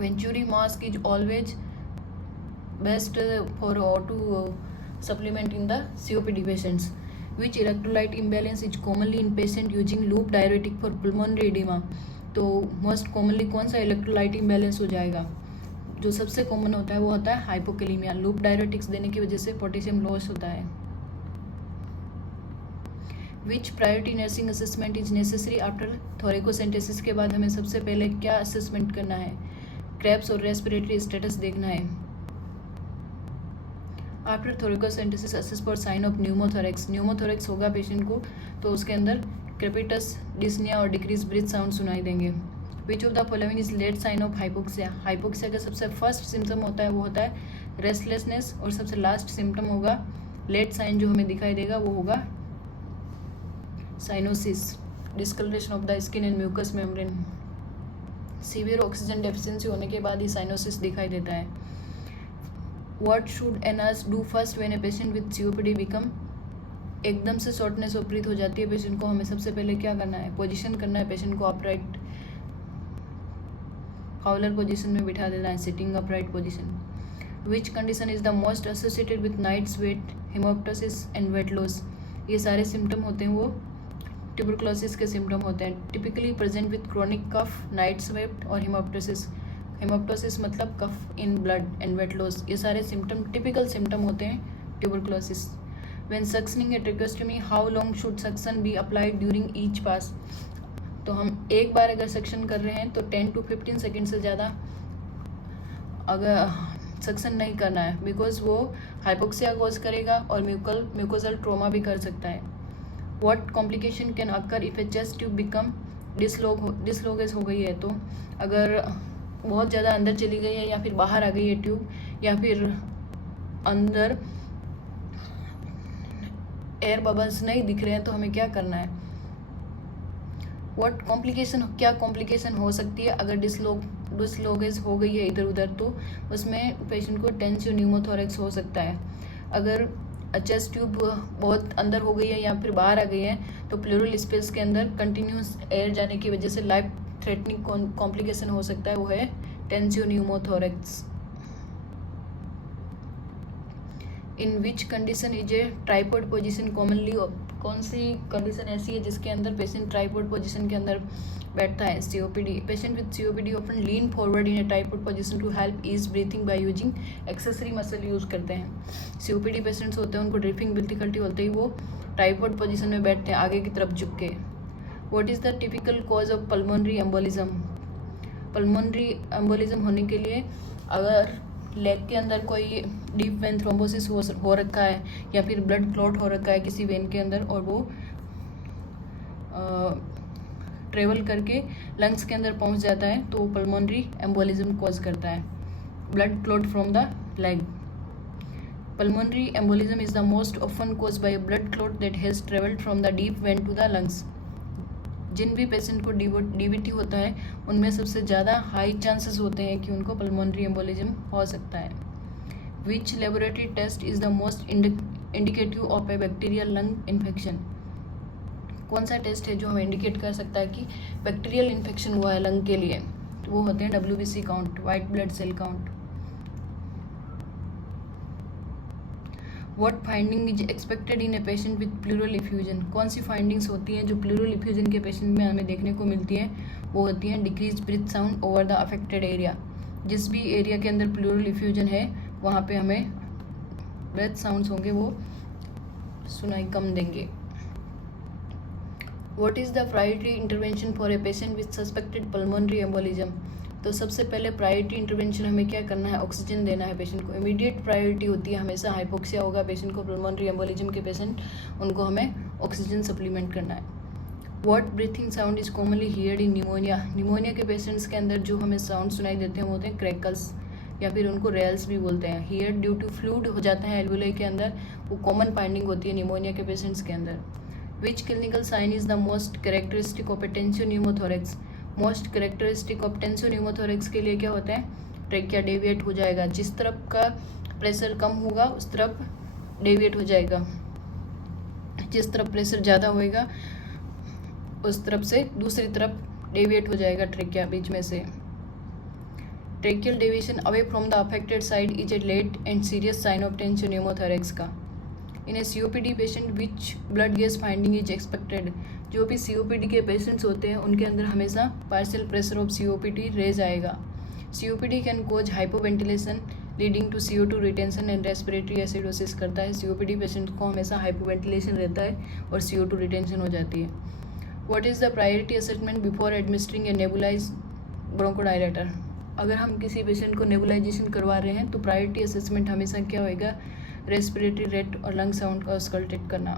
Venturi mask is always best for to supplement in the COPD patients. Which electrolyte imbalance is commonly in patient using loop diuretic for pulmonary edema? तो most commonly कौन सा electrolyte imbalance हो जाएगा? जो सबसे common होता है वो होता है हाइपोकेलीमिया. लूप डायरेटिक्स देने की वजह से पोटेशियम लॉस होता है. Which priority nursing assessment is necessary after thoracentesis? के बाद हमें सबसे पहले क्या असेसमेंट करना है? क्रेब्स और रेस्पिरेटरी स्टेटस देखना है. After thoracentesis assess for sign of pneumothorax. Pneumothorax होगा पेशेंट को तो उसके अंदर क्रेपिटस, डिस्निया और डिक्रीज ब्रीथ साउंड सुनाई देंगे. Which of the following is late sign of hypoxia? Hypoxia का सबसे फर्स्ट सिम्टम होता है वो होता है रेस्टलेसनेस और सबसे लास्ट सिम्टम होगा लेट साइन जो हमें दिखाई देगा वो होगा cyanosis, discoloration of the skin and mucous membrane. Severe oxygen deficiency होने के बाद ही साइनोसिस दिखाई देता है. What should a nurse do first when a patient with COPD become? एकदम से शॉर्टनेस ऑफ ब्रीथ हो जाती है पेशेंट को, हमें सबसे पहले क्या करना है? पोजीशन करना है पेशेंट को अपराइट फाउलर पोजीशन में बिठा देना है, sitting upright position. Which condition is the most associated with night sweat, haemoptysis and weight loss? ये सारे सिम्टम होते हैं वो ट्यूबरकुलोसिस के सिम्टम होते हैं. Typically present with chronic cough, night sweat और हेमोप्टोसिस. हेमोप्टोसिस मतलब cough in blood and weight loss. ये सारे सिम्टम टिपिकल सिम्टम होते हैं tuberculosis. When suctioning a tracheostomy, how long should suction be applied during each pass? तो हम एक बार अगर सक्शन कर रहे हैं तो 10 to 15 सेकेंड से ज़्यादा अगर सक्शन नहीं करना है, बिकॉज वो हाइपोक्सिया कॉज करेगा और म्यूकोजल ट्रोमा भी कर सकता है. What complication can occur if a chest tube become dislodges हो गई है? तो अगर बहुत ज़्यादा अंदर चली गई है या फिर बाहर आ गई है ट्यूब या फिर अंदर एयर बबल्स नहीं दिख रहे हैं तो हमें क्या करना है? व्हाट कॉम्प्लिकेशन, क्या कॉम्प्लिकेशन हो सकती है अगर डिसलोगेस हो गई है इधर उधर? तो उसमें पेशेंट को टेंसियो न्यूमोथोरेक्स हो सकता है. अगर चेस्ट ट्यूब बहुत अंदर हो गई है या फिर बाहर आ गई है तो प्लूरल स्पेस के अंदर कंटिन्यूस एयर जाने की वजह से लाइफ थ्रेटनिंग कॉम्प्लिकेशन हो सकता है, वो है tension pneumothorax. In which condition is a tripod position commonly? कौन सी कंडीशन ऐसी है जिसके अंदर पेशेंट ट्राइपॉड पोजीशन के अंदर बैठता है? COPD. Patient with COPD often lean forward in a tripod position to help ease breathing by using accessory muscle use करते हैं. COPD पेशेंट्स होते हैं उनको ड्रिपिंग डिफिकल्टी होते ही वो ट्राइपॉड पोजीशन में बैठते हैं आगे की तरफ झुक के. What is the typical cause of pulmonary embolism? Pulmonary embolism होने के लिए अगर लेग के अंदर कोई डीप वेन थ्रोम्बोसिस हो रखा है या फिर ब्लड क्लॉट हो रखा है किसी वेन के अंदर और वो ट्रेवल करके लंग्स के अंदर पहुंच जाता है तो पल्मोनरी एम्बोलिज्म कॉज करता है. Blood clot from the leg. Pulmonary embolism is the most often cause by blood clot that has travelled from the deep vein to the lungs. जिन भी पेशेंट को DVT होता है उनमें सबसे ज़्यादा हाई चांसेस होते हैं कि उनको पल्मोनरी एम्बोलिज्म हो सकता है. Which laboratory test is the most indicative of a bacterial lung infection? कौन सा टेस्ट है जो हमें इंडिकेट कर सकता है कि बैक्टीरियल इन्फेक्शन हुआ है लंग के लिए? तो वो होते हैं WBC count, white blood cell count. What finding is expected in a patient with pleural effusion? कौन सी फाइंडिंग्स होती हैं जो प्लूरल इफ्यूजन के पेशेंट में हमें देखने को मिलती है? वो होती हैं decrease breath sound over the affected area. जिस भी एरिया के अंदर प्लूरल इफ्यूजन है वहाँ पे हमें ब्रेथ साउंड्स होंगे वो सुनाई कम देंगे. What is the priority intervention for a patient with suspected pulmonary embolism? तो सबसे पहले प्रायोरिटी इंटरवेंशन हमें क्या करना है? ऑक्सीजन देना है पेशेंट को. इमीडिएट प्रायोरिटी होती है हमेशा हाइपोक्सिया होगा पेशेंट को, पल्मोनरी एम्बोलिज्म के पेशेंट उनको हमें ऑक्सीजन सप्लीमेंट करना है. What breathing sound is commonly heard in pneumonia? Pneumonia के पेशेंट्स के अंदर जो हमें साउंड सुनाई देते हैं वो होते हैं क्रैकल्स या फिर उनको रेल्स भी बोलते हैं. हियर ड्यू टू फ्लूइड हो जाता है एल्वुलाई के अंदर, वो कॉमन फाइंडिंग होती है निमोनिया के पेशेंट्स के अंदर. Which clinical sign is the most characteristic of a tension pneumothorax? Most characteristic of tension pneumothorax के लिए क्या होता है? ट्रेकिया डेविएट हो जाएगा. जिस तरफ का प्रेशर कम होगा उस तरफ डेविएट हो जाएगा, जिस तरफ प्रेशर ज़्यादा होएगा उस तरफ से दूसरी तरफ डेविएट हो जाएगा ट्रेकिया बीच में से. Tracheal deviation away from the affected side is a late and serious sign of tension pneumothorax का। In a COPD patient which blood gas finding is expected. जो भी COPD के पेशेंट्स होते हैं उनके अंदर हमेशा partial pressure of COPD raise आएगा। COPD can cause hypoventilation leading to CO2 retention and respiratory acidosis करता है। COPD पेशेंट को हमेशा हाइपोवेंटिलेशन रहता है और CO2 रिटेंशन हो जाती है। What is the priority assessment before administering a nebulize bronchodilator. अगर हम किसी पेशेंट को नेबुलाइजेशन करवा रहे हैं तो प्रायोरिटी असेसमेंट हमेशा क्या होएगा, रेस्पिरेटरी रेट और लंग साउंड का स्कल्टेट करना।